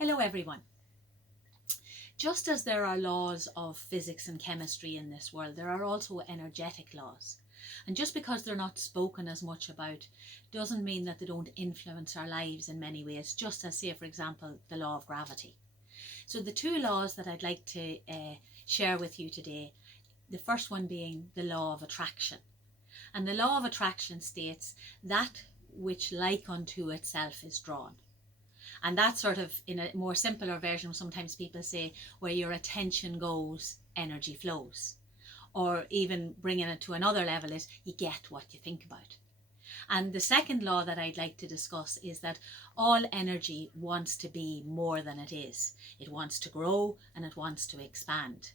Hello everyone. Just as there are laws of physics and chemistry in this world, there are also energetic laws. And just because they're not spoken as much about doesn't mean that they don't influence our lives in many ways, just as, say, for example, the law of gravity. So the two laws that I'd like to share with you today, the first one being the law of attraction. And the law of attraction states that which like unto itself is drawn. And that's sort of in a more simpler version. Sometimes people say where your attention goes, energy flows. Or even bringing it to another level is you get what you think about. And the second law that I'd like to discuss is that all energy wants to be more than it is. It wants to grow and it wants to expand.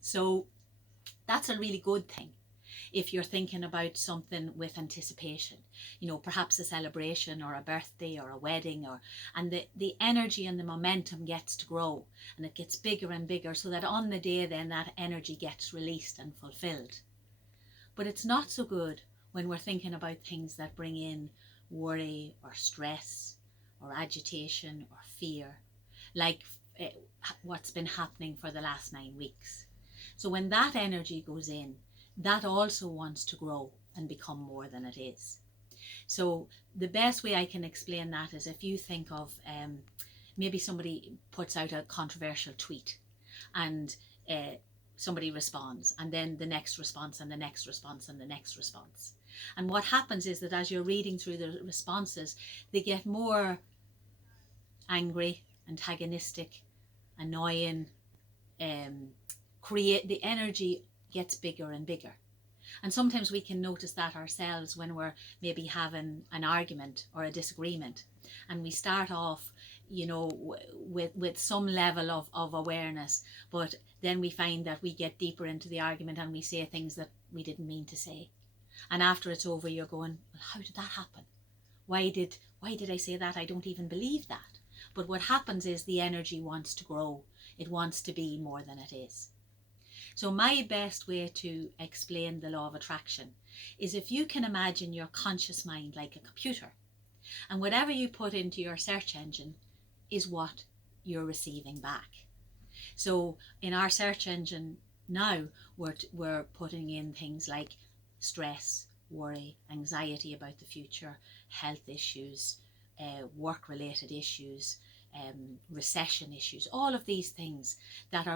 So that's a really good thing if you're thinking about something with anticipation, perhaps a celebration or a birthday or a wedding, and the energy and the momentum gets to grow and it gets bigger and bigger, so that on the day then that energy gets released and fulfilled. But it's not so good when we're thinking about things that bring in worry or stress or agitation or fear, like what's been happening for the last 9 weeks. So when that energy goes in, that also wants to grow and become more than it is. So the best way I can explain that is if you think of maybe somebody puts out a controversial tweet and somebody responds, and then the next response and the next response and the next response. And what happens is that as you're reading through the responses, they get more angry, antagonistic, annoying, create the energy gets bigger and bigger. And sometimes we can notice that ourselves when we're maybe having an argument or a disagreement, and we start off with some level of awareness, but then we find that we get deeper into the argument and we say things that we didn't mean to say, and after it's over you're going, well, how did that happen? Why did I say that? I don't even believe that. But what happens is the energy wants to grow. It wants to be more than it is. So my best way to explain the law of attraction is if you can imagine your conscious mind like a computer, and whatever you put into your search engine is what you're receiving back. So in our search engine now, we're putting in things like stress, worry, anxiety about the future, health issues, work-related issues, recession issues, all of these things that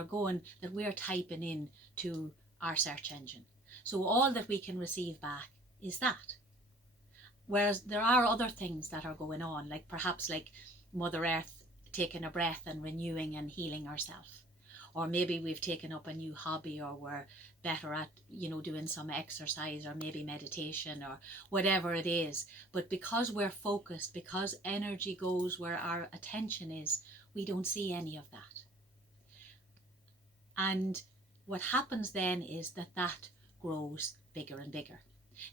we're typing in to our search engine. So all that we can receive back is that. Whereas there are other things that are going on, like perhaps like Mother Earth taking a breath and renewing and healing ourselves. Or maybe we've taken up a new hobby, or we're better at doing some exercise, or maybe meditation, or whatever it is. But because we're focused, because energy goes where our attention is, we don't see any of that. And what happens then is that grows bigger and bigger.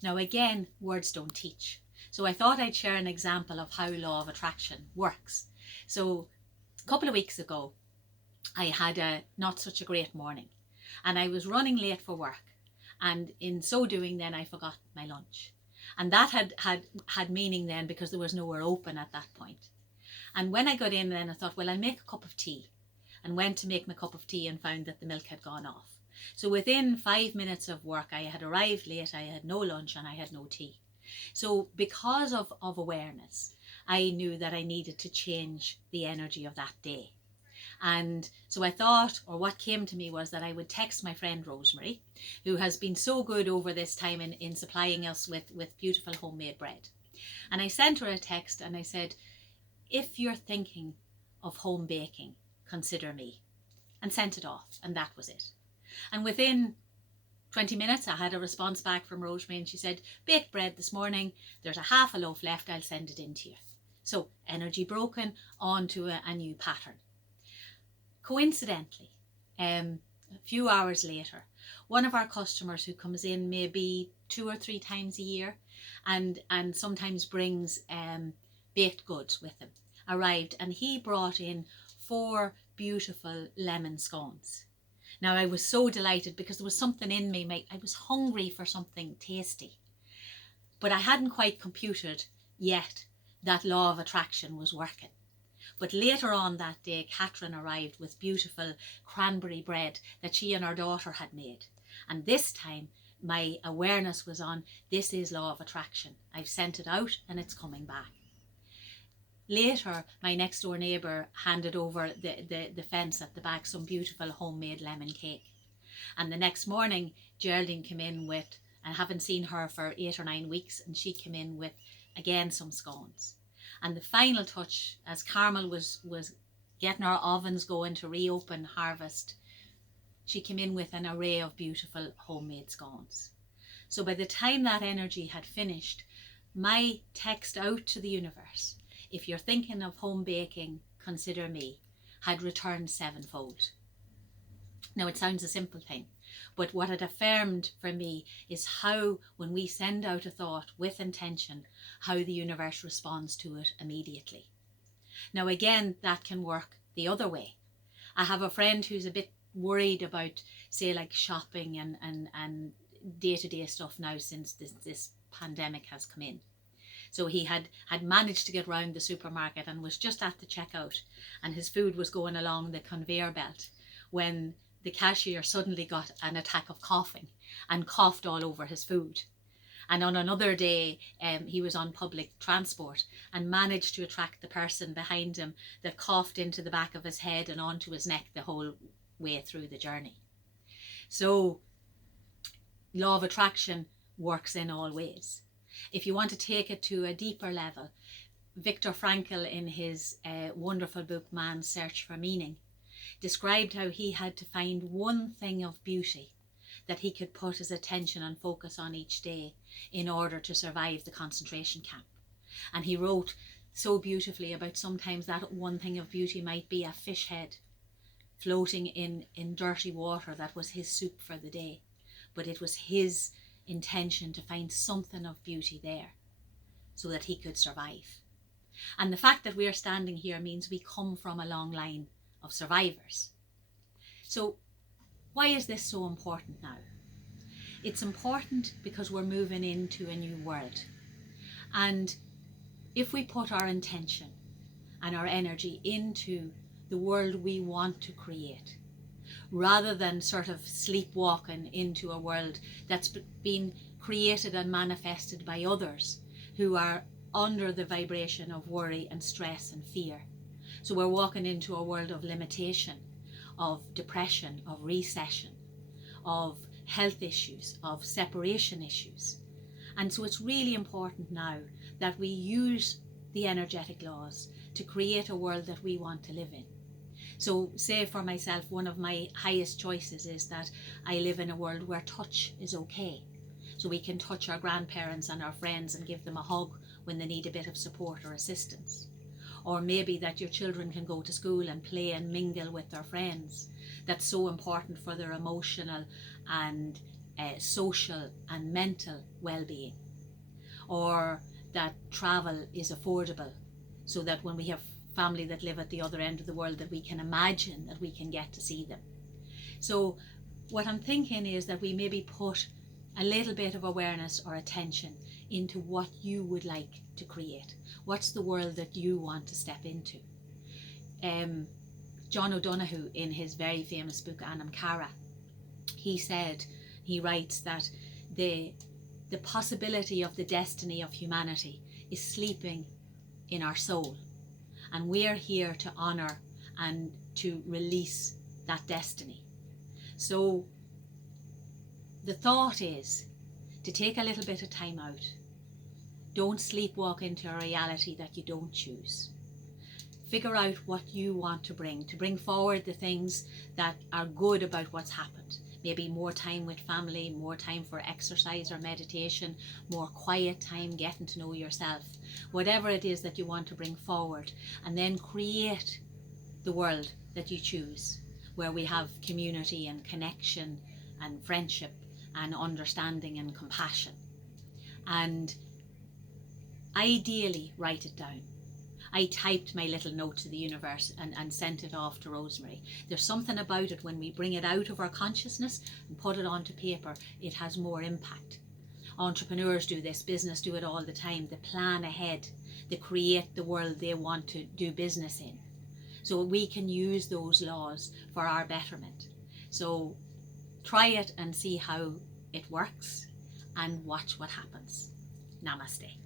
Now again, words don't teach. So I thought I'd share an example of how law of attraction works. So a couple of weeks ago, I had a not such a great morning, and I was running late for work, and in so doing then I forgot my lunch, and that had meaning then because there was nowhere open at that point. And when I got in then I thought, well, I'll make a cup of tea, and went to make my cup of tea and found that the milk had gone off. So within 5 minutes of work I had arrived late, I had no lunch and I had no tea. So because of awareness, I knew that I needed to change the energy of that day. And so I thought, or what came to me was that I would text my friend Rosemary, who has been so good over this time in supplying us with beautiful homemade bread. And I sent her a text and I said, if you're thinking of home baking, consider me. And sent it off, and that was it. And within 20 minutes I had a response back from Rosemary, and she said, baked bread this morning, there's a half a loaf left, I'll send it in to you. So energy broken onto a new pattern. Coincidentally, a few hours later, one of our customers who comes in maybe 2 or 3 times a year and sometimes brings baked goods with him arrived, and he brought in 4 beautiful lemon scones. Now I was so delighted because there was something in me, I was hungry for something tasty, but I hadn't quite computed yet that law of attraction was working. But later on that day, Catherine arrived with beautiful cranberry bread that she and her daughter had made. And this time, my awareness was on, this is law of attraction. I've sent it out and it's coming back. Later, my next door neighbour handed over the fence at the back some beautiful homemade lemon cake. And the next morning, Geraldine came in with, I haven't seen her for 8 or 9 weeks, and she came in with, again, some scones. And the final touch, as Carmel was getting our ovens going to reopen harvest, she came in with an array of beautiful homemade scones. So by the time that energy had finished, my text out to the universe, if you're thinking of home baking, consider me, had returned 7-fold. Now it sounds a simple thing, but what it affirmed for me is how, when we send out a thought with intention, how the universe responds to it immediately. Now again, that can work the other way. I have a friend who's a bit worried about, say, like shopping and day-to-day stuff now since this pandemic has come in. So he had managed to get round the supermarket and was just at the checkout, and his food was going along the conveyor belt when the cashier suddenly got an attack of coughing and coughed all over his food. And on another day, he was on public transport and managed to attract the person behind him that coughed into the back of his head and onto his neck the whole way through the journey. So law of attraction works in all ways. If you want to take it to a deeper level, Viktor Frankl, in his wonderful book Man's Search for Meaning, described how he had to find one thing of beauty that he could put his attention and focus on each day in order to survive the concentration camp. And he wrote so beautifully about sometimes that one thing of beauty might be a fish head floating in dirty water that was his soup for the day. But it was his intention to find something of beauty there so that he could survive. And the fact that we are standing here means we come from a long line of survivors. So why is this so important now? It's important because we're moving into a new world. And if we put our intention and our energy into the world we want to create, rather than sort of sleepwalking into a world that's been created and manifested by others who are under the vibration of worry and stress and fear. So we're walking into a world of limitation, of depression, of recession, of health issues, of separation issues. And so it's really important now that we use the energetic laws to create a world that we want to live in. So say for myself, one of my highest choices is that I live in a world where touch is okay. So we can touch our grandparents and our friends and give them a hug when they need a bit of support or assistance. Or maybe that your children can go to school and play and mingle with their friends. That's so important for their emotional and social and mental well-being. Or that travel is affordable, so that when we have family that live at the other end of the world, that we can imagine that we can get to see them. So what I'm thinking is that we maybe put a little bit of awareness or attention into what you would like to create. What's the world that you want to step into? John O'Donoghue, in his very famous book Anam Cara, he writes that the possibility of the destiny of humanity is sleeping in our soul. And we are here to honour and to release that destiny. So the thought is to take a little bit of time out. Don't sleepwalk into a reality that you don't choose. Figure out what you want to bring forward the things that are good about what's happened. Maybe more time with family, more time for exercise or meditation, more quiet time, getting to know yourself. Whatever it is that you want to bring forward, and then create the world that you choose, where we have community and connection and friendship and understanding and compassion. And ideally, write it down. I typed my little note to the universe and sent it off to Rosemary. There's something about it when we bring it out of our consciousness and put it onto paper, it has more impact. Entrepreneurs do this, business do it all the time. They plan ahead. they create the world they want to do business in. So we can use those laws for our betterment. So try it and see how it works and watch what happens. Namaste.